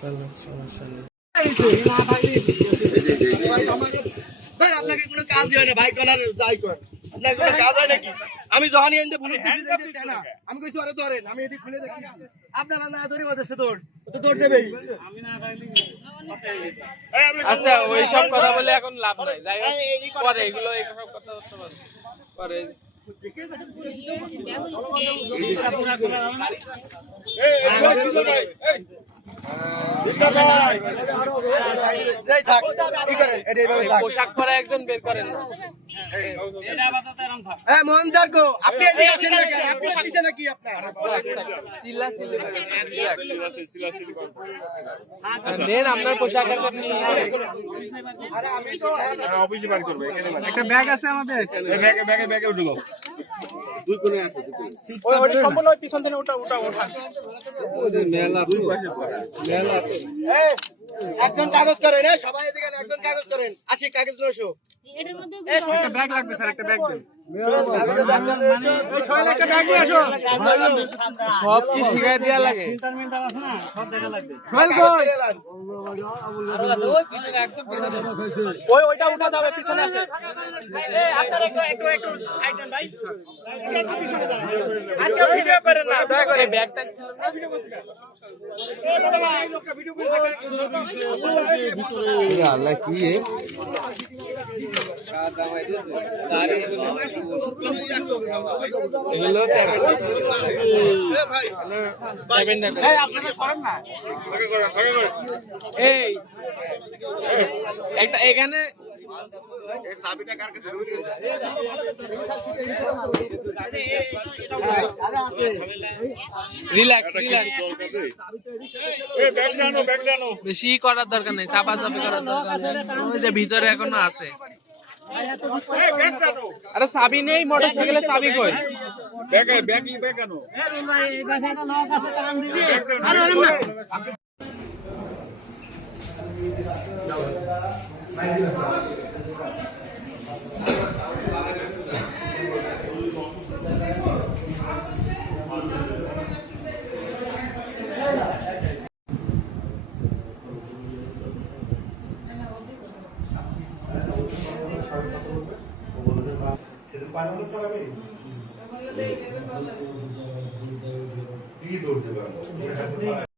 সমস্যা নেই। আপনাকে কোনো কাজ হয় না ভাই, কলার যাই কর আপনাকে কোনো কাজ হয় নাকি? আমি যখনই এনে ভুল না আমি কইছি আরে ধরেন, আমি এটি খুলে দেখি আপনারা না ধরে ওদের সাথে দৌড় তো দৌড় দেবেই। আচ্ছা ওই সব কথা বলে এখন লাভ নাই, যাই হোক পরে এগুলো এইসব কথা বলতে পারে পরে। পোশাক পরা একজন বের করেন না। আপনি এদিকে আসেন না, আপনি আসছেন নাকি? আপনার চিল্লাচিল্লি নেন, আপনার পোশাক আছে আপনি। আরে আমি তো অফিসে বার করবে, একটা ব্যাগ আছে আমাদের, ব্যাগে উঠে দাও। দুই কোণে আছে, ওই সম্পূর্ণ পিছন থেকে ওটা মেলা দুই পাশে মেলা তো। একজন কাগজ করেন, সবাই এদিকে একজন কাগজ করেন, আসি কাগজ নিয়ে এসো। একটা ব্যাগ লাগবে স্যার, একটা ব্যাগ দেন। সব কি শিখাই দেওয়া লাগে? ওইটা উঠা যাবে, পিছনে আছে। ভিডিও করেন না, দয়া করে। ব্যাগটা ছিল না আল্লাহ কি এগুলো এই একটা এখানে রিল্যাক্স রিল্যাক্স, বেশি করার দরকার নেই, চাপাচাপি করার দরকার নেই। ওই যে ভিতরে এখনো আছে। আরে চাবি নেই মোটরসাইকেলে, চাবি কই? কি দৌড়তে পারবো